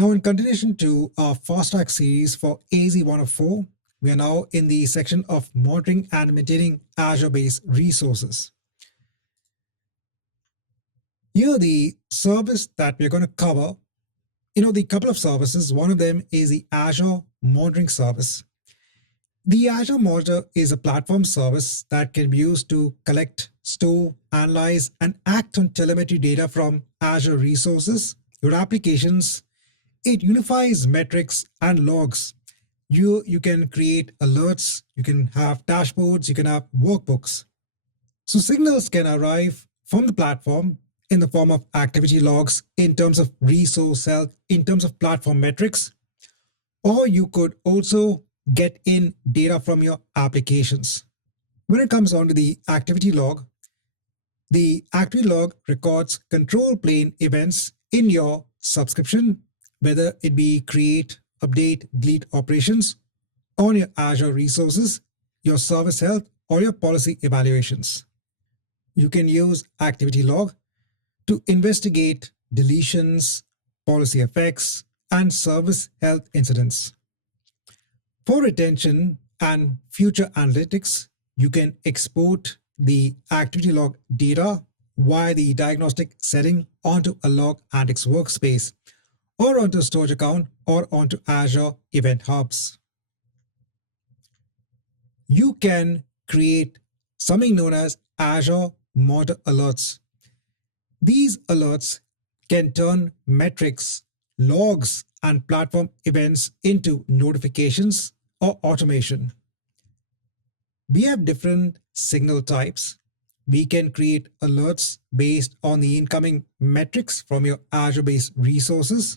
Now, in continuation to our fast track series for AZ-104, we are now in the section of monitoring and maintaining Azure-based resources. Here, the service that we're going to cover, the couple of services, one of them is the Azure Monitoring Service. The Azure Monitor is a platform service that can be used to collect, store, analyze, and act on telemetry data from Azure resources, your applications. It unifies metrics and logs. You can create alerts, you can have dashboards, you can have workbooks. So signals can arrive from the platform in the form of activity logs, in terms of resource health, in terms of platform metrics, or you could also get in data from your applications. When it comes on to the activity log records control plane events in your subscription, whether it be create, update, delete operations on your Azure resources, your service health, or your policy evaluations. You can use activity log to investigate deletions, policy effects, and service health incidents. For retention and future analytics, you can export the activity log data via the diagnostic setting onto a log analytics workspace, or onto a storage account, or onto Azure Event Hubs. You can create something known as Azure Monitor alerts. These alerts can turn metrics, logs, and platform events into notifications or automation. We have different signal types. We can create alerts based on the incoming metrics from your Azure-based resources.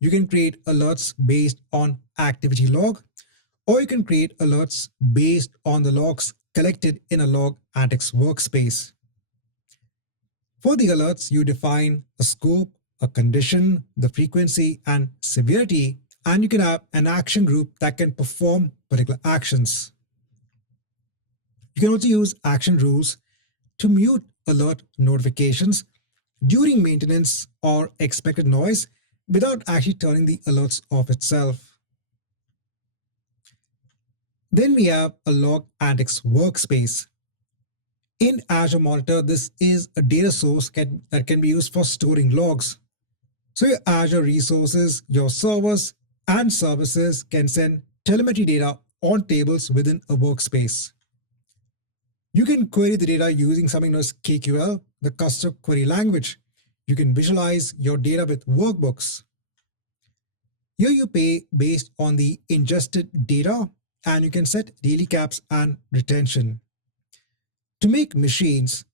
You can create alerts based on activity log, or you can create alerts based on the logs collected in a log analytics workspace. For the alerts, you define a scope, a condition, the frequency, and severity, and you can have an action group that can perform particular actions. You can also use action rules to mute alert notifications during maintenance or expected noise without actually turning the alerts off itself. Then we have a log analytics workspace. In Azure Monitor, this is a data source that can be used for storing logs. So your Azure resources, your servers, and services can send telemetry data on tables within a workspace. You can query the data using something known as KQL, the custom query language. You can visualize your data with workbooks. Here you pay based on the ingested data, and you can set daily caps and retention. To make machines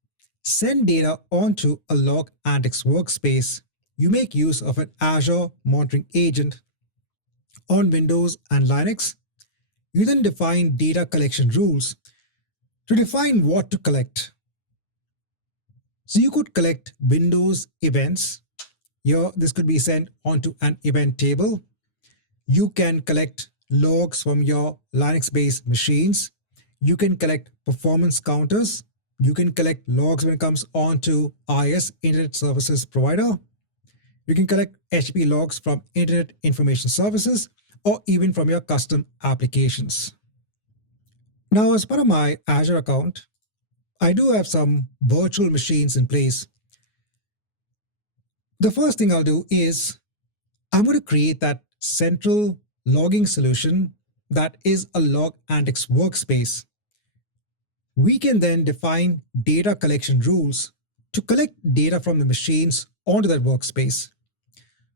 send data onto a log analytics workspace, you make use of an Azure monitoring agent. On Windows and Linux, you then define data collection rules to define what to collect. So you could collect Windows events. Here, this could be sent onto an event table. You can collect logs from your Linux-based machines. You can collect performance counters. You can collect logs when it comes onto IS, Internet Services Provider. You can collect HTTP logs from Internet Information Services, or even from your custom applications. Now, as part of my Azure account, I do have some virtual machines in place. The first thing I'll do is I'm going to create that central logging solution that is a log analytics workspace. We can then define data collection rules to collect data from the machines onto that workspace.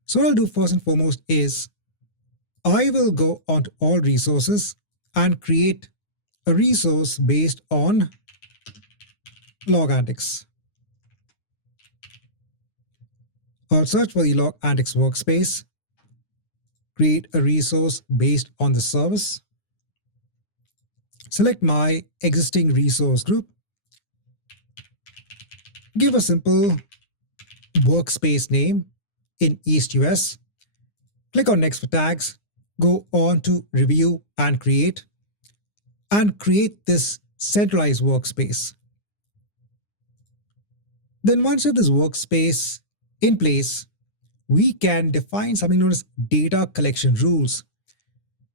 So what I'll do first and foremost is I will go onto all resources and create a resource based on log analytics. I'll search for the log analytics workspace, create a resource based on the service, select my existing resource group, give a simple workspace name in East US, click on Next for tags, go on to Review and Create this centralized workspace. Then once you have this workspace in place, we can define something known as data collection rules.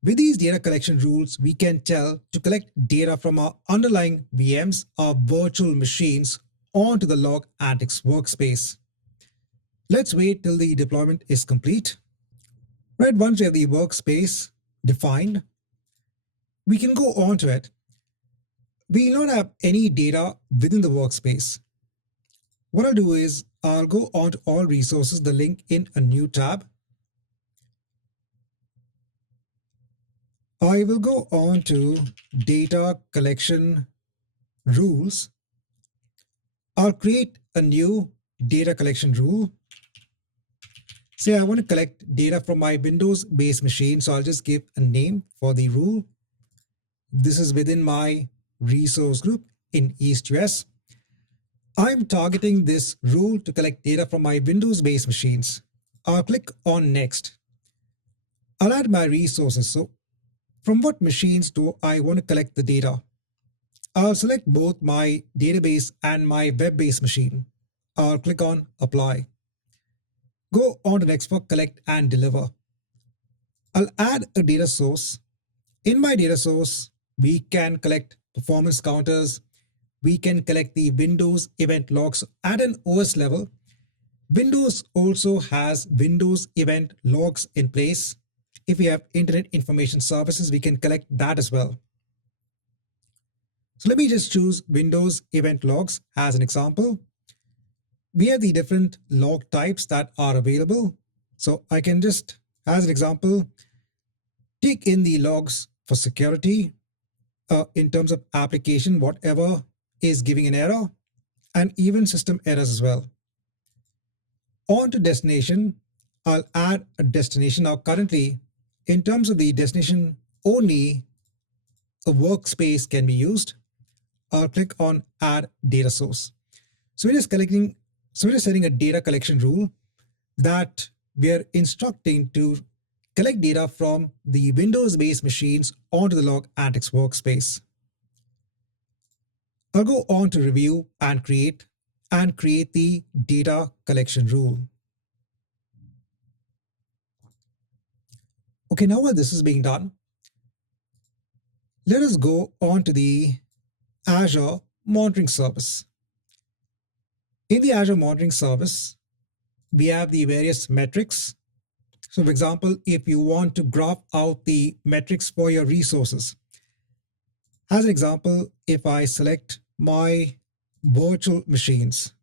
With these data collection rules, we can tell to collect data from our underlying VMs, our virtual machines, onto the log analytics workspace. Let's wait till the deployment is complete. Right, once we have the workspace defined, we can go on to it. We will not have any data within the workspace. What I'll do is I'll go on to all resources, the link in a new tab. I will go on to data collection rules. I'll create a new data collection rule. Say I want to collect data from my Windows-based machine, so I'll just give a name for the rule. This is within my resource group in East US. I'm targeting this rule to collect data from my Windows-based machines. I'll click on Next. I'll add my resources. So from what machines do I want to collect the data? I'll select both my database and my web-based machine. I'll click on Apply. Go on to next for Collect and Deliver. I'll add a data source. In my data source, we can collect performance counters. We can collect the Windows event logs at an OS level. Windows also has Windows event logs in place. If we have Internet Information Services, we can collect that as well. So let me just choose Windows event logs as an example. We have the different log types that are available. So I can just, as an example, take in the logs for security in terms of application, whatever is giving an error, and even system errors as well. On to destination, I'll add a destination. Now currently, in terms of the destination, only a workspace can be used. I'll click on Add Data Source. So we're just setting a data collection rule that we are instructing to collect data from the Windows-based machines onto the log analytics workspace. I'll go on to Review and create the data collection rule. Okay, now while this is being done, let us go on to the Azure Monitoring Service. In the Azure Monitoring Service, we have the various metrics. So for example, if you want to graph out the metrics for your resources, as an example, if I select my virtual machines,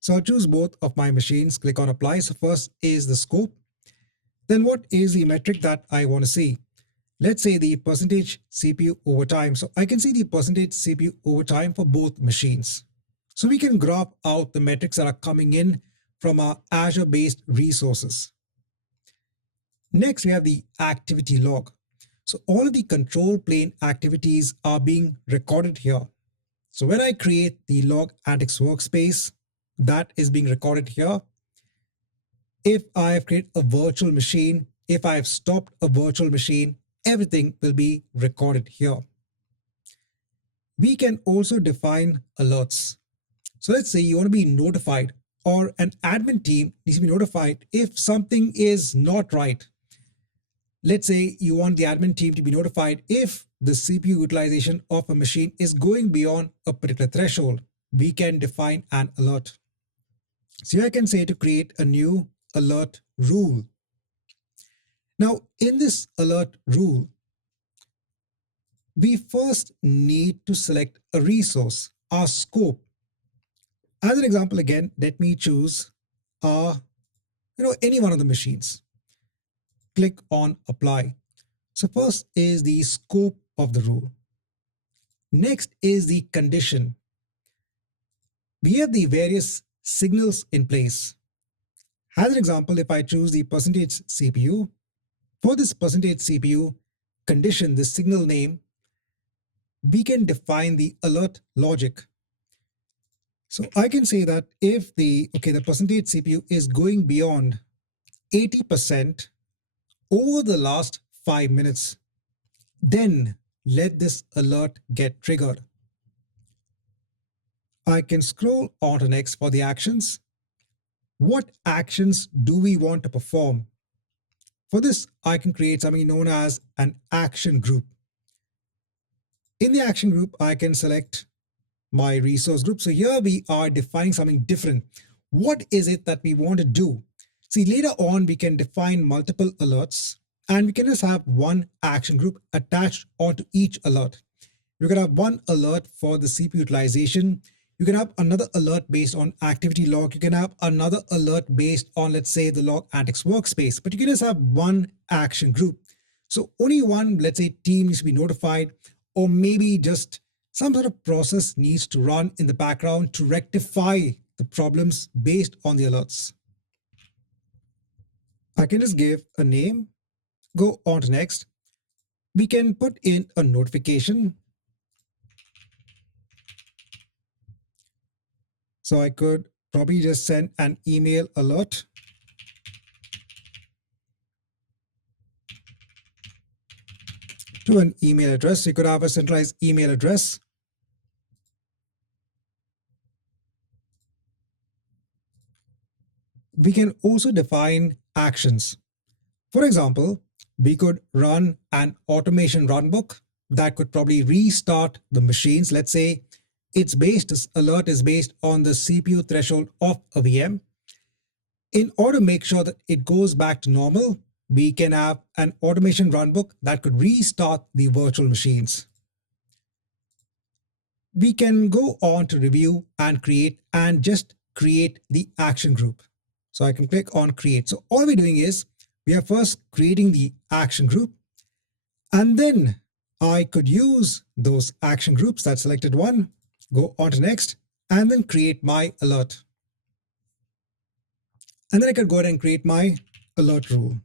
so I'll choose both of my machines, click on Apply. So first is the scope. Then what is the metric that I want to see? Let's say the percentage CPU overtime. So I can see the percentage CPU overtime for both machines. So we can graph out the metrics that are coming in from our Azure-based resources. Next, we have the activity log. So all of the control plane activities are being recorded here. So when I create the log analytics workspace, that is being recorded here. If I have created a virtual machine, if I have stopped a virtual machine, everything will be recorded here. We can also define alerts. So let's say you want to be notified, or an admin team needs to be notified if something is not right. Let's say you want the admin team to be notified if the CPU utilization of a machine is going beyond a particular threshold. We can define an alert. So here I can say to create a new alert rule. Now, in this alert rule, we first need to select a resource, our scope. As an example, again, let me choose any one of the machines. Click on Apply. So first is the scope of the rule. Next is the condition. We have the various signals in place. As an example, if I choose the percentage CPU, for this percentage CPU condition, the signal name, we can define the alert logic. So I can say that if the percentage CPU is going beyond 80% over the last 5 minutes, then let this alert get triggered. I can scroll on to next for the actions. what actions do we want to perform? For this, I can create something known as an action group. In the action group, I can select my resource group. So here we are defining something different. What is it that we want to do? See, later on, we can define multiple alerts and we can just have one action group attached onto each alert. You can have one alert for the CPU utilization. You can have another alert based on activity log. You can have another alert based on, let's say, the log antics workspace, but you can just have one action group. So only one, let's say, team needs to be notified, or maybe just some sort of process needs to run in the background to rectify the problems based on the alerts. I can just give a name, go on to next. We can put in a notification. So I could probably just send an email alert. To an email address. You could have a centralized email address. We can also define actions. For example, we could run an automation runbook that could probably restart the machines. Let's say this alert is based on the CPU threshold of a VM. In order to make sure that it goes back to normal, we can have an automation runbook that could restart the virtual machines. We can go on to review and just create the action group. So I can click on create. So all we're doing is we are first creating the action group, and then I could use those action groups, that selected one, go on to next, and then create my alert. And then I could go ahead and create my alert rule.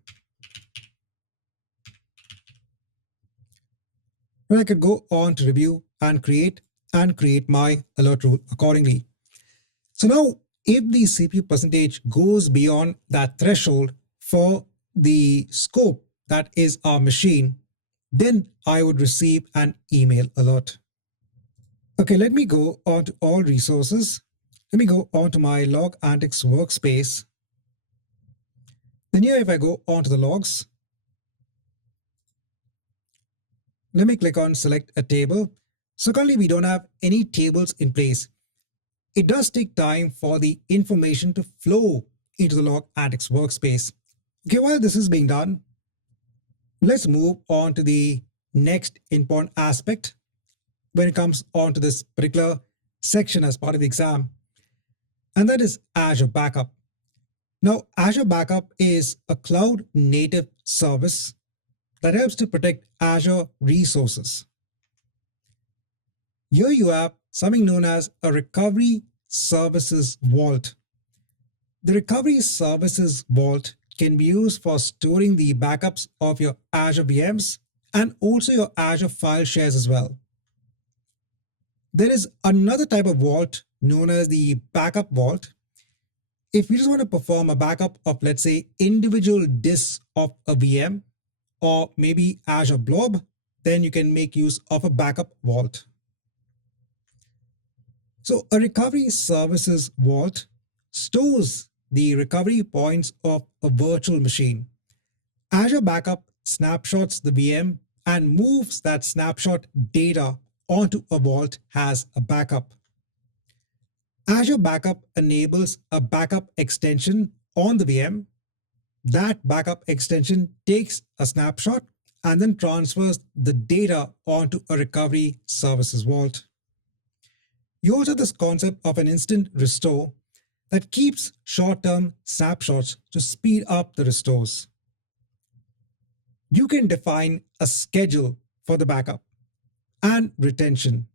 And I could go on to review and create my alert rule accordingly. So now if the CPU percentage goes beyond that threshold for the scope that is our machine, then I would receive an email alert. Okay, let me go on to all resources. Let me go on to my log antics workspace. Then here, if I go on to the logs, let me click on select a table. So currently we don't have any tables in place. It does take time for the information to flow into the log antics workspace. Okay, while this is being done, let's move on to the next important aspect when it comes on to this particular section as part of the exam, and that is Azure Backup. Now, Azure Backup is a cloud native service that helps to protect Azure resources. Here you have something known as a recovery services vault. The recovery services vault can be used for storing the backups of your Azure VMs and also your Azure file shares as well. There is another type of vault known as the backup vault. If you just want to perform a backup of, let's say, individual disks of a VM or maybe Azure Blob, then you can make use of a backup vault. So a recovery services vault stores the recovery points of a virtual machine. Azure Backup snapshots the VM and moves that snapshot data onto a vault as a backup. Azure Backup enables a backup extension on the VM. That backup extension takes a snapshot and then transfers the data onto a recovery services vault. You also have this concept of an instant restore that keeps short-term snapshots to speed up the restores. You can define a schedule for the backup and retention.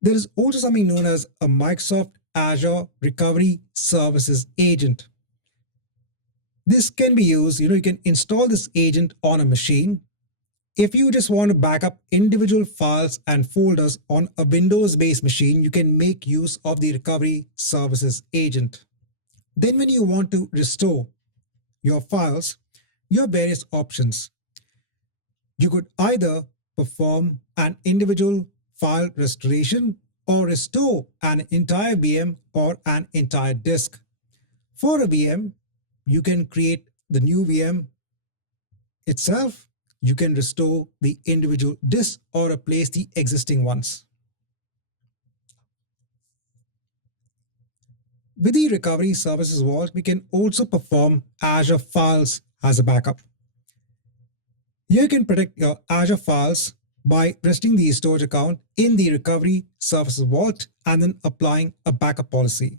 There is also something known as a Microsoft Azure Recovery Services agent. This can be used, you can install this agent on a machine. If you just want to back up individual files and folders on a Windows-based machine, you can make use of the Recovery Services agent. Then when you want to restore your files, you have various options. You could either perform an individual file restoration, or restore an entire VM or an entire disk. For a VM, you can create the new VM itself. You can restore the individual disks or replace the existing ones. With the Recovery Services Vault, we can also perform Azure Files as a backup. You can protect your Azure files by registering the storage account in the Recovery Services Vault and then applying a backup policy.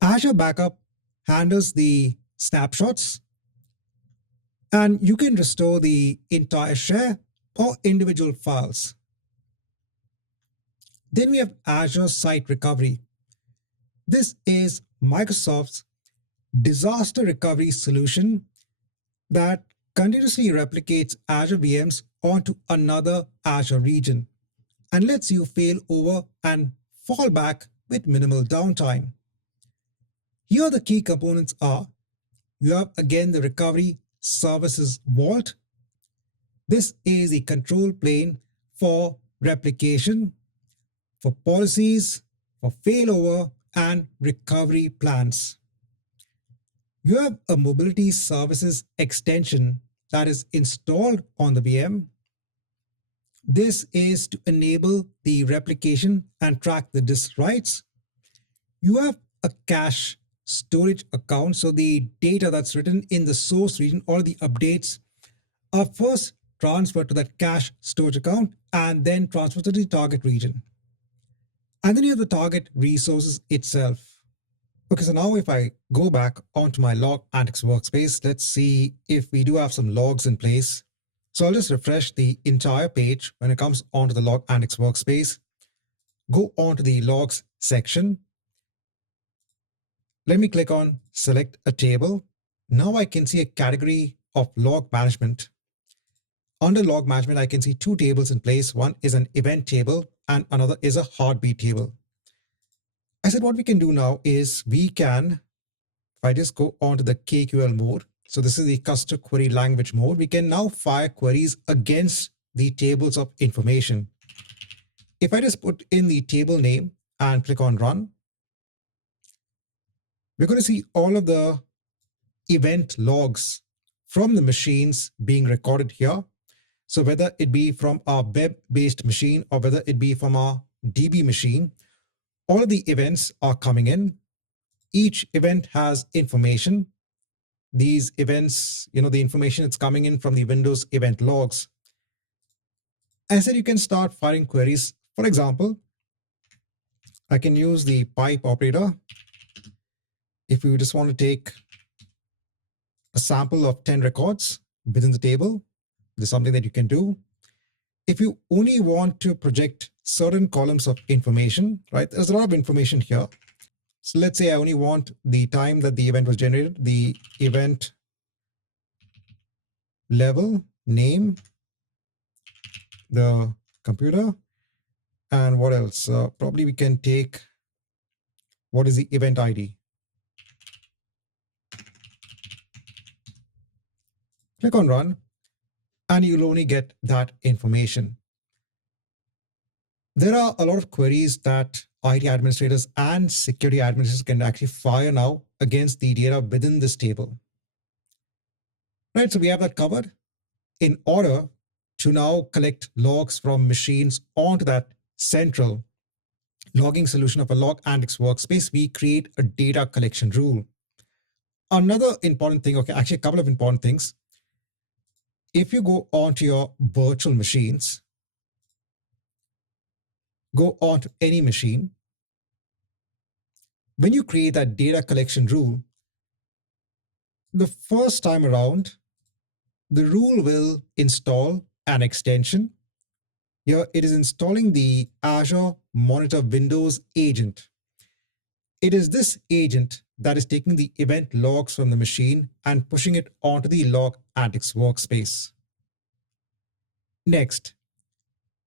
Azure Backup handles the snapshots, and you can restore the entire share or individual files. Then we have Azure Site Recovery. This is Microsoft's disaster recovery solution that continuously replicates Azure VMs onto another Azure region and lets you fail over and fall back with minimal downtime. Here the key components are, you have again the Recovery Services Vault. This is the control plane for replication, for policies, for failover, and recovery plans. You have a mobility services extension that is installed on the VM. This is to enable the replication and track the disk writes. You have a cache storage account, so the data that's written in the source region or the updates are first transferred to that cache storage account and then transferred to the target region. And then you have the target resources itself. Okay, so now if I go back onto my log analytics workspace, let's see if we do have some logs in place. So I'll just refresh the entire page when it comes onto the log analytics workspace. Go onto the logs section. Let me click on select a table. Now I can see a category of log management. Under log management, I can see two tables in place. One is an event table and another is a heartbeat table. I said what we can do now is we can, if I just go on to the KQL mode, so this is the custom query language mode, we can now fire queries against the tables of information. If I just put in the table name and click on run, we're going to see all of the event logs from the machines being recorded here. So whether it be from our web-based machine or whether it be from our DB machine, all of the events are coming in. Each event has information. These events, the information is coming in from the Windows event logs. I said you can start firing queries. For example, I can use the pipe operator. If you just want to take a sample of 10 records within the table, there's something that you can do. If you only want to project certain columns of information, right? There's a lot of information here. So let's say I only want the time that the event was generated, the event level, name, the computer, and what else? Probably we can take, what is the event ID? Click on run, and you'll only get that information. There are a lot of queries that IT administrators and security administrators can actually fire now against the data within this table. Right, so we have that covered. In order to now collect logs from machines onto that central logging solution of a log analytics workspace, we create a data collection rule. Another important thing, okay, actually a couple of important things. If you go onto your virtual machines, go onto any machine, when you create that data collection rule, the first time around, the rule will install an extension. Here it is installing the Azure Monitor Windows agent. It is this agent that is taking the event logs from the machine and pushing it onto the log analytics workspace. Next,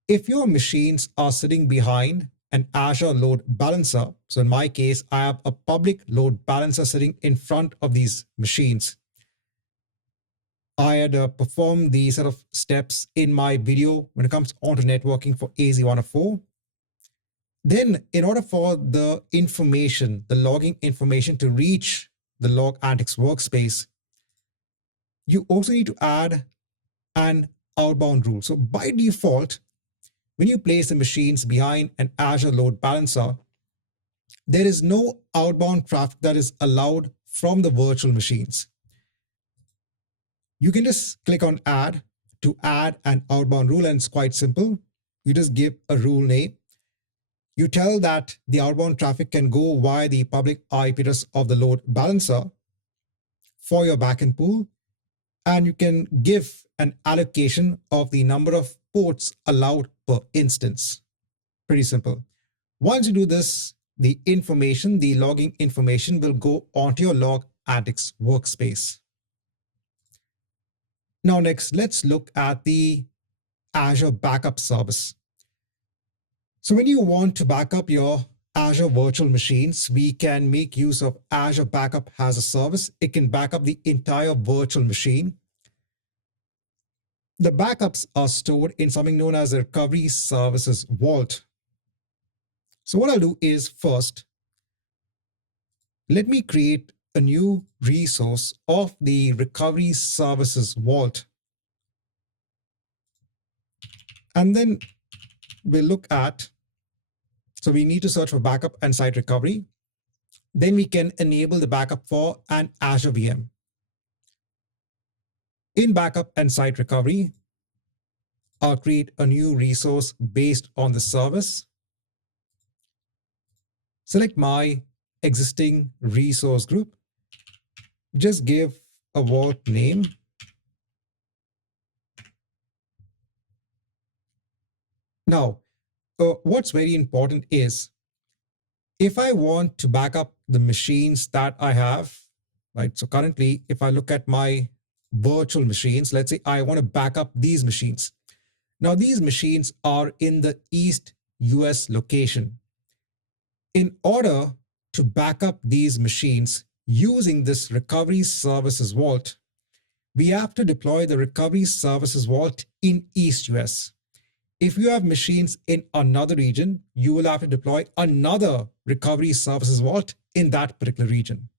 if your machines are sitting behind an Azure load balancer, so in my case, I have a public load balancer sitting in front of these machines. I had performed the set of steps in my video when it comes onto networking for AZ-104. Then in order for the information, the logging information to reach the log analytics workspace, you also need to add an outbound rule. So by default, when you place the machines behind an Azure load balancer, there is no outbound traffic that is allowed from the virtual machines. You can just click on add to add an outbound rule, and it's quite simple. You just give a rule name. You tell that the outbound traffic can go via the public IP address of the load balancer for your backend pool, and you can give an allocation of the number of ports allowed per instance. Pretty simple. Once you do this, the information, the logging information will go onto your log analytics workspace. Now next, let's look at the Azure Backup service. So when you want to back up your Azure virtual machines, we can make use of Azure Backup as a service. It can back up the entire virtual machine. The backups are stored in something known as the Recovery Services Vault. So what I'll do is first, let me create a new resource of the Recovery Services Vault. And then we'll look at, so we need to search for backup and site recovery. Then we can enable the backup for an Azure VM. In backup and site recovery, I'll create a new resource based on the service. Select my existing resource group. Just give a vault name. Now, what's very important is if I want to back up the machines that I have, right? So currently, if I look at my virtual machines, let's say I want to back up these machines. Now, these machines are in the East US location. In order to back up these machines using this Recovery Services Vault, we have to deploy the Recovery Services Vault in East US. If you have machines in another region, you will have to deploy another Recovery Services Vault in that particular region.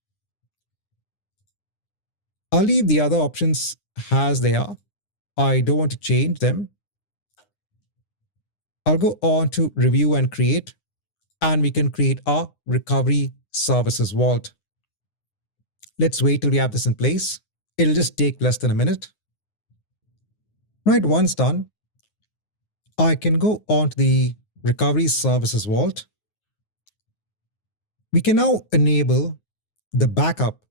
I'll leave the other options as they are. I don't want to change them. I'll go on to review and create, and we can create our Recovery Services Vault. Let's wait till we have this in place. It'll just take less than a minute. Right, once done, I can go on to the Recovery Services Vault. We can now enable the backup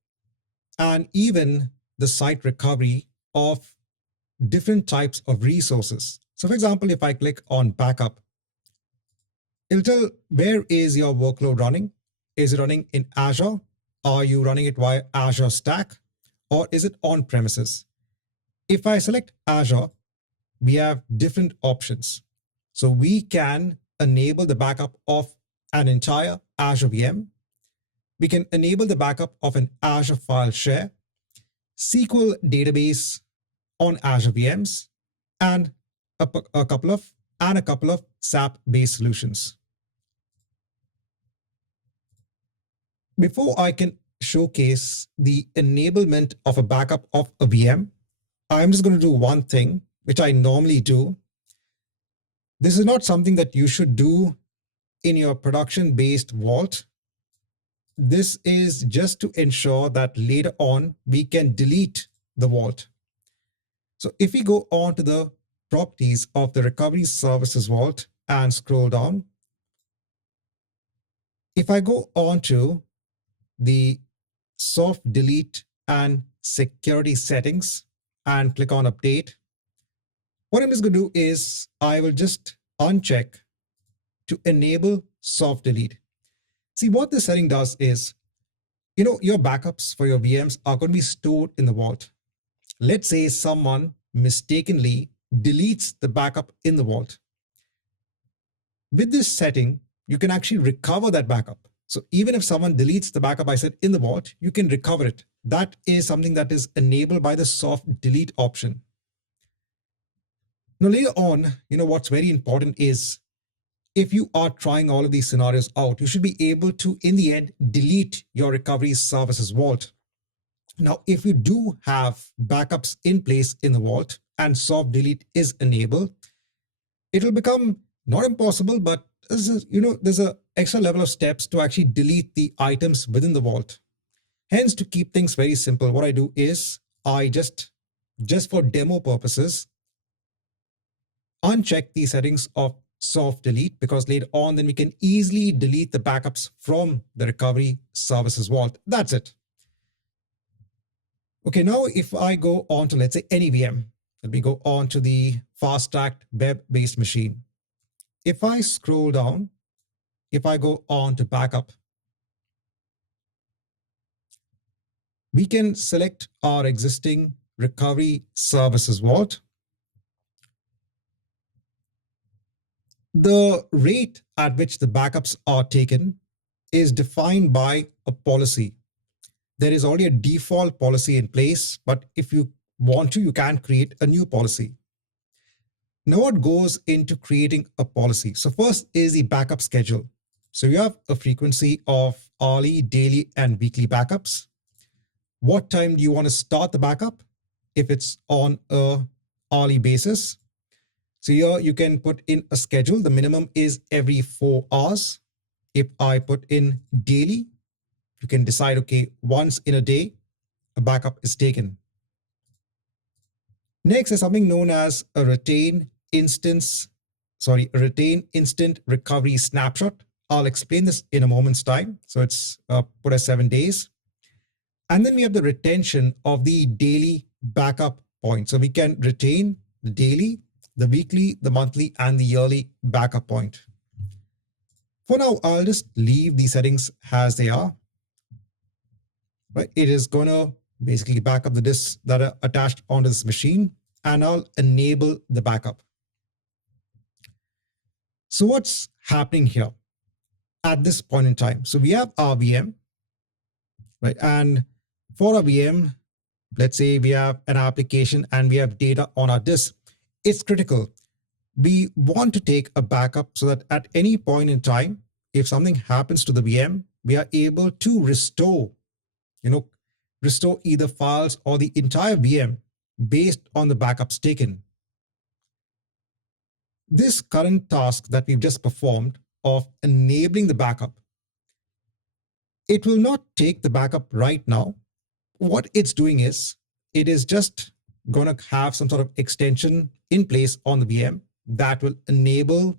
and even the site recovery of different types of resources. So for example, if I click on backup, it'll tell where is your workload running. Is it running in Azure? Are you running it via Azure Stack? Or is it on premises? If I select Azure, we have different options. So we can enable the backup of an entire Azure VM. We can enable the backup of an Azure file share, SQL database on Azure VMs, and a couple of SAP-based solutions. Before I can showcase the enablement of a backup of a VM, I'm just going to do one thing, which I normally do. This is not something that you should do in your production-based vault. This is just to ensure that later on we can delete the vault. So if we go on to the properties of the Recovery Services Vault and scroll down, if I go on to the soft delete and security settings and click on update, what I'm just going to do is I will just uncheck to enable soft delete. See, what this setting does is, your backups for your VMs are going to be stored in the vault. Let's say someone mistakenly deletes the backup in the vault. With this setting, you can actually recover that backup. So even if someone deletes the backup I said in the vault, you can recover it. That is something that is enabled by the soft delete option. Now later on, what's very important is if you are trying all of these scenarios out, you should be able to, in the end, delete your recovery services vault. Now, if you do have backups in place in the vault and soft delete is enabled, it will become not impossible, but there's a extra level of steps to actually delete the items within the vault. Hence, to keep things very simple, what I do is I just for demo purposes, uncheck the settings of soft delete, because later on then we can easily delete the backups from the recovery services vault. That's it. Okay, now if I go on to, let's say, any VM, let me go on to the fast-tracked web-based machine. If I scroll down, if I go on to backup, we can select our existing recovery services vault. The rate at which the backups are taken is defined by a policy. There is already a default policy in place, but if you want to, you can create a new policy. Now what goes into creating a policy? So first is the backup schedule. So you have a frequency of hourly, daily, and weekly backups. What time do you want to start the backup? If it's on a hourly basis. So here you can put in a schedule. The minimum is every 4 hours. If I put in daily, you can decide, okay, once in a day, a backup is taken. Next is something known as a retain instant recovery snapshot. I'll explain this in a moment's time. So it's put as 7 days. And then we have the retention of the daily backup point. So we can retain the daily, the weekly, the monthly, and the yearly backup point. For now, I'll just leave these settings as they are. Right? It is going to basically back up the disks that are attached onto this machine, and I'll enable the backup. So what's happening here at this point in time? So we have our VM, right? And for a VM, let's say we have an application and we have data on our disk. It's critical. We want to take a backup so that at any point in time, if something happens to the VM, we are able to restore either files or the entire VM based on the backups taken. This current task that we've just performed of enabling the backup, it will not take the backup right now. What it's doing is, it is just going to have some sort of extension in place on the VM that will enable,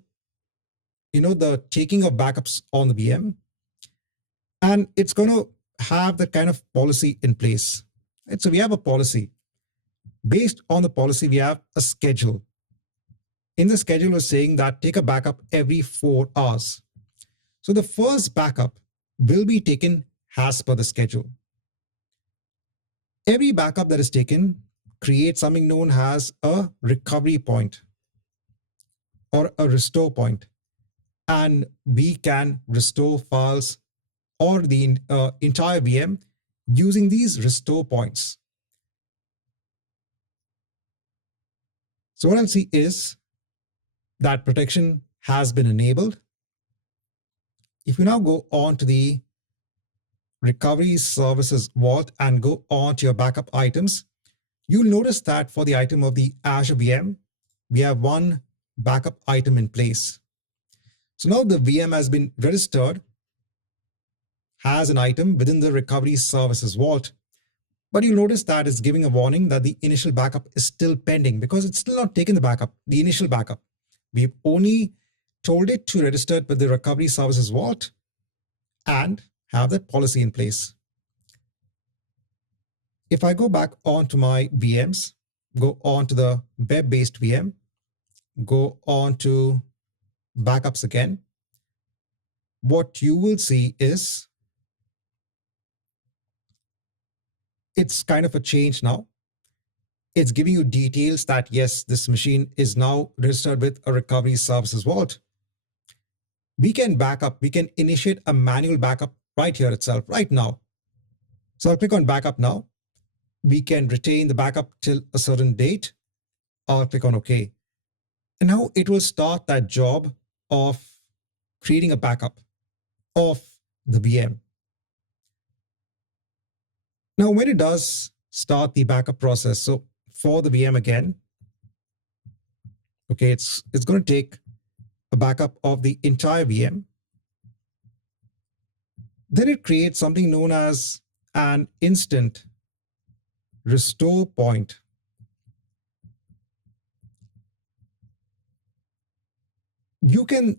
the taking of backups on the VM. And it's going to have that kind of policy in place. Right? So we have a policy. Based on the policy, we have a schedule. In the schedule, we're saying that take a backup every 4 hours. So the first backup will be taken as per the schedule. Every backup that is taken creates something known as a recovery point or a restore point. And we can restore files or the entire VM using these restore points. So what I'll see is that protection has been enabled. If you now go on to the recovery services vault and go on to your backup items, you'll notice that for the item of the Azure VM, we have one backup item in place. So now the VM has been registered as an item within the recovery services vault. But you'll notice that it's giving a warning that the initial backup is still pending because it's still not taken the backup, the initial backup. We've only told it to register it with the recovery services vault and have that policy in place. If I go back onto my VMs, go on to the web-based VM, go on to backups again, what you will see is it's kind of a change now. It's giving you details that, yes, this machine is now registered with a recovery services vault. We can backup, we can initiate a manual backup right here itself, right now. So I'll click on backup now. We can retain the backup till a certain date. I'll click on OK. And now it will start that job of creating a backup of the VM. Now, when it does start the backup process, so for the VM again, okay, it's going to take a backup of the entire VM. Then it creates something known as an instant restore point. You can,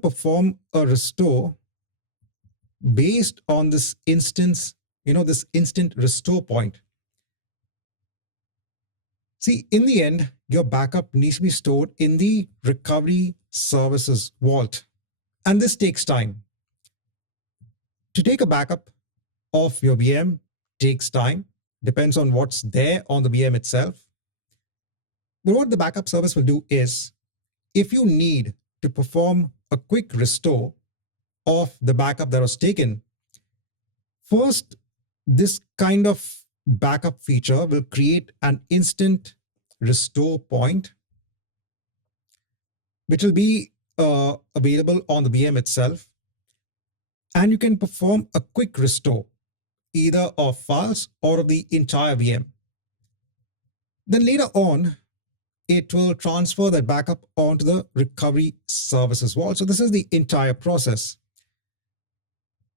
perform a restore based on this instance, this instant restore point. See, in the end, your backup needs to be stored in the recovery services vault. And this takes time. To take a backup of your VM takes time, depends on what's there on the VM itself. But what the backup service will do is, if you need to perform a quick restore of the backup that was taken, first, this kind of backup feature will create an instant restore point, which will be available on the VM itself. And you can perform a quick restore, either of files or of the entire VM. Then later on, it will transfer that backup onto the recovery services vault. So this is the entire process.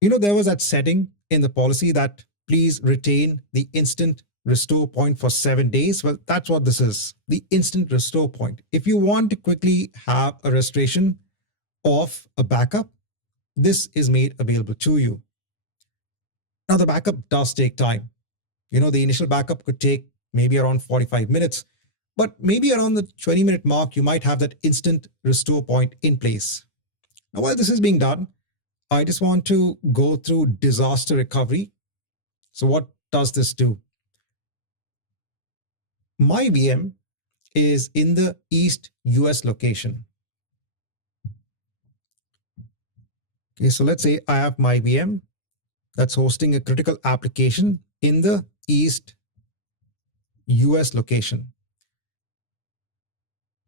There was that setting in the policy that please retain the instant restore point for 7 days. Well, that's what this is, the instant restore point. If you want to quickly have a restoration of a backup, this is made available to you. Now, the backup does take time. The initial backup could take maybe around 45 minutes, but maybe around the 20-minute mark, you might have that instant restore point in place. Now, while this is being done, I just want to go through disaster recovery. So what does this do? My VM is in the East US location. Okay, so let's say I have my VM that's hosting a critical application in the East US location.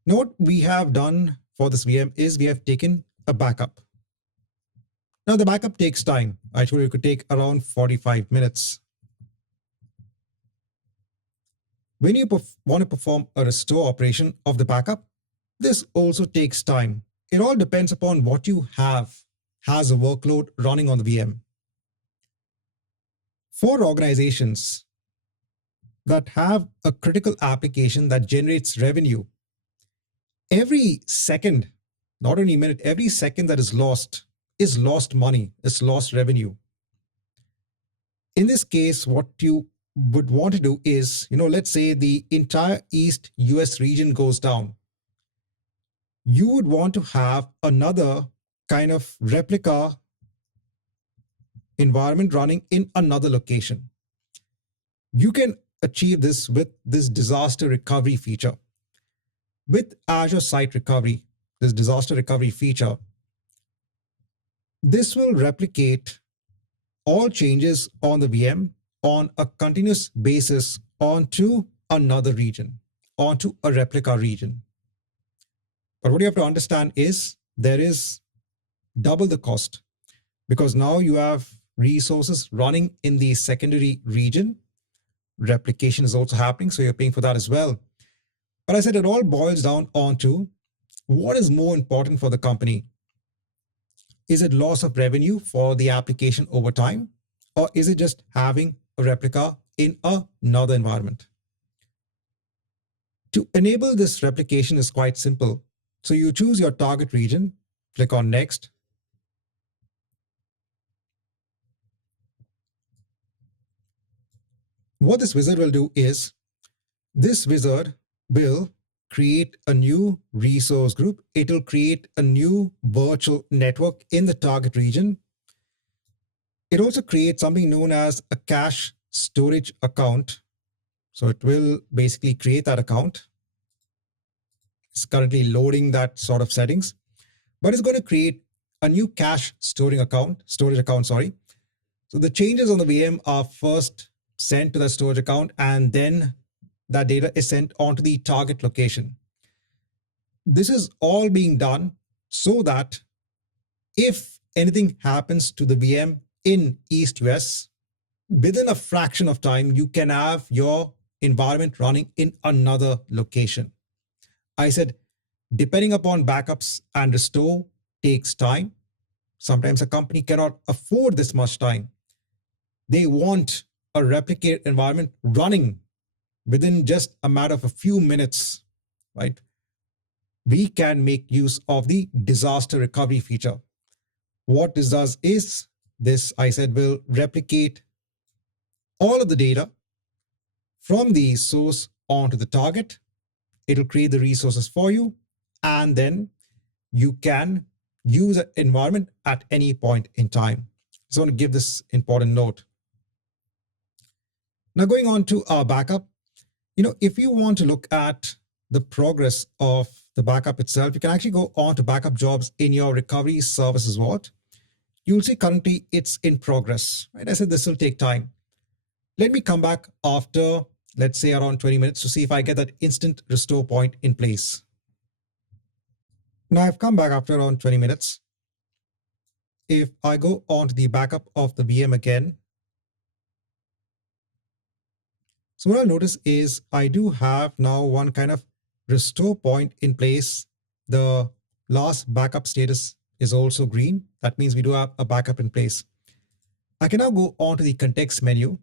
Now, what we have done for this VM is we have taken a backup. Now, the backup takes time. I told you it could take around 45 minutes. When you want to perform a restore operation of the backup, this also takes time. It all depends upon what you have as a workload running on the VM. For organizations that have a critical application that generates revenue, every second, not only minute, every second that is lost money, is lost revenue. In this case, what you would want to do is, let's say the entire East US region goes down. You would want to have another kind of replica environment running in another location. You can achieve this with this disaster recovery feature. With Azure Site Recovery, this disaster recovery feature, this will replicate all changes on the VM on a continuous basis onto another region, onto a replica region. But what you have to understand is there is double the cost, because now you have resources running in the secondary region. Replication is also happening, so you're paying for that as well. But I said it all boils down onto what is more important for the company. Is it loss of revenue for the application over time, or is it just having a replica in another environment? To enable this replication is quite simple. So you choose your target region, click on Next. What this wizard will do is, this wizard will create a new resource group. It will create a new virtual network in the target region. It also creates something known as a cache storage account. So it will basically create that account. It's currently loading that sort of settings, but it's going to create a new cache storage account. So the changes on the VM are first sent to the storage account, and then that data is sent onto the target location. This is all being done so that if anything happens to the VM in East US, within a fraction of time, you can have your environment running in another location. I said, depending upon backups and restore takes time. Sometimes a company cannot afford this much time. They want a replicated environment running within just a matter of a few minutes, right? We can make use of the disaster recovery feature. What this does is this, I said, will replicate all of the data from the source onto the target. It'll create the resources for you, and then you can use an environment at any point in time. So I want to give this important note. Now going on to our backup, if you want to look at the progress of the backup itself, you can actually go on to backup jobs in your recovery services vault. You'll see currently it's in progress, right? I said this will take time. Let me come back after, let's say, around 20 minutes to see if I get that instant restore point in place. Now I've come back after around 20 minutes. If I go on to the backup of the VM again, so what I'll notice is I do have now one kind of restore point in place. The last backup status is also green. That means we do have a backup in place. I can now go on to the context menu.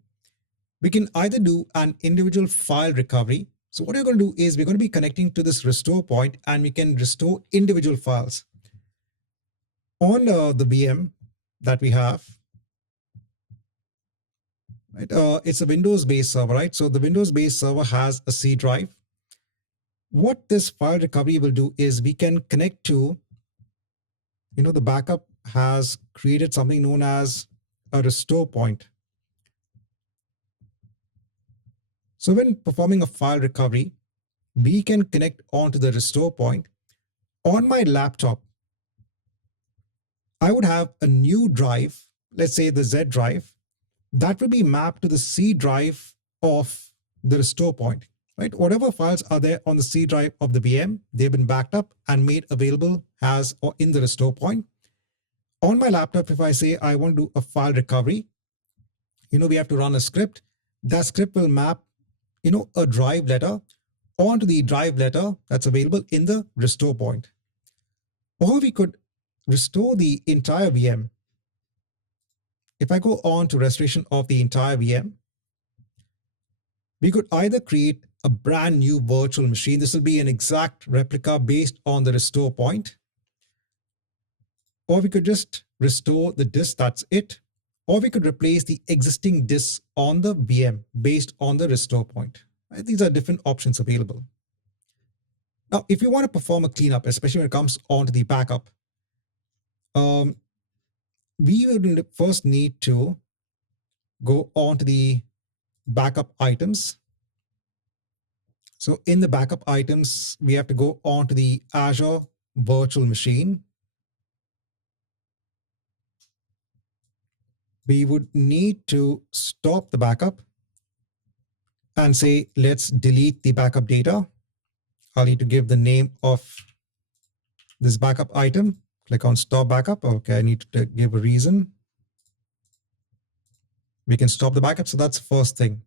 We can either do an individual file recovery. So what we're going to do is we're going to be connecting to this restore point, and we can restore individual files. On the VM that we have, right, it's a Windows-based server, right? So the Windows-based server has a C drive. What this file recovery will do is we can connect to, the backup has created something known as a restore point. So when performing a file recovery, we can connect onto the restore point. On my laptop, I would have a new drive, let's say the Z drive, that will be mapped to the C drive of the restore point, right? Whatever files are there on the C drive of the VM, they've been backed up and made available as or in the restore point. On my laptop, if I say I want to do a file recovery, we have to run a script. That script will map, a drive letter onto the drive letter that's available in the restore point. Or we could restore the entire VM. If I go on to restoration of the entire VM, we could either create a brand new virtual machine. This will be an exact replica based on the restore point. Or we could just restore the disk, that's it. Or we could replace the existing disk on the VM based on the restore point. Right? These are different options available. Now, if you want to perform a cleanup, especially when it comes onto the backup, we will first need to go on to the backup items. So in the backup items, we have to go on to the Azure virtual machine. We would need to stop the backup and say, let's delete the backup data. I'll need to give the name of this backup item. Click on stop backup. Okay, I need to give a reason. We can stop the backup. So that's the first thing.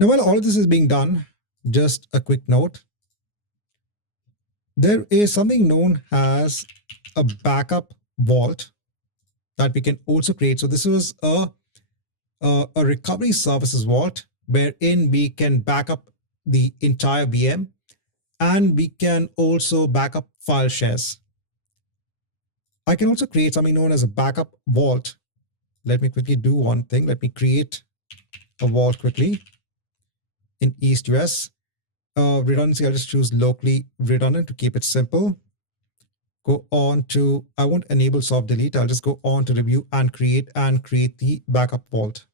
Now, while all of this is being done, just a quick note. There is something known as a backup vault that we can also create. So this was a recovery services vault wherein we can back up the entire VM, and we can also back up file shares. I can also create something known as a backup vault. Let me quickly do one thing. Let me create a vault quickly in East US. Redundancy, I'll just choose locally redundant to keep it simple. Go on to, I won't enable soft delete. I'll just go on to review and create the backup vault.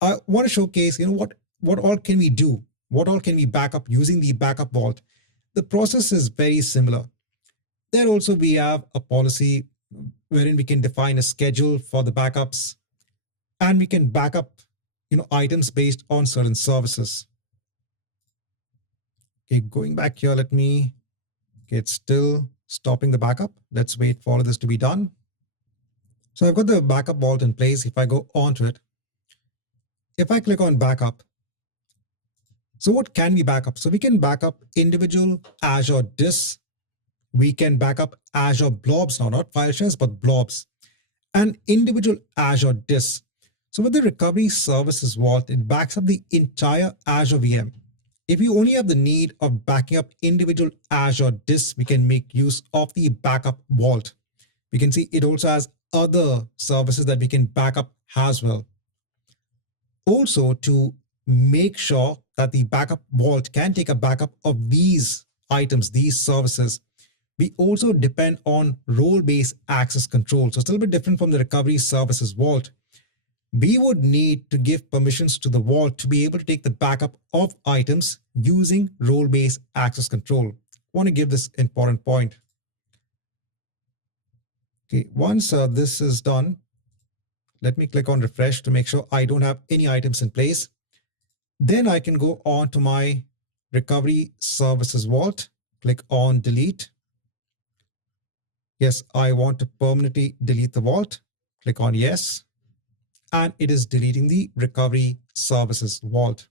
I want to showcase, what all can we do? What all can we back up using the backup vault? The process is very similar. There also we have a policy wherein we can define a schedule for the backups, and we can back up, items based on certain services. Okay, going back here, let me get still stopping the backup. Let's wait for this to be done. So I've got the backup vault in place. If I go onto it, if I click on backup, so what can we back up? So we can back up individual Azure disks. We can back up Azure blobs, now not file shares, but blobs, and individual Azure disks. So with the recovery services vault, it backs up the entire Azure VM. If you only have the need of backing up individual Azure disks, we can make use of the backup vault. We can see it also has other services that we can back up as well. Also, to make sure that the backup vault can take a backup of these items, these services, we also depend on role-based access control. So it's a little bit different from the recovery services vault. We would need to give permissions to the vault to be able to take the backup of items using role-based access control. I want to give this important point. Okay, once this is done, let me click on refresh to make sure I don't have any items in place. Then I can go on to my recovery services vault, click on delete. Yes, I want to permanently delete the vault. Click on yes. And it is deleting the recovery services vault.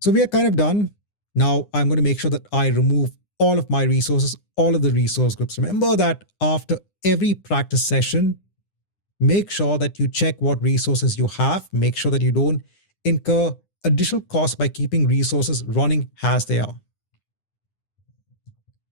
So we are kind of done. Now I'm going to make sure that I remove all of my resources, all of the resource groups. Remember that after every practice session, make sure that you check what resources you have. Make sure that you don't incur additional costs by keeping resources running as they are.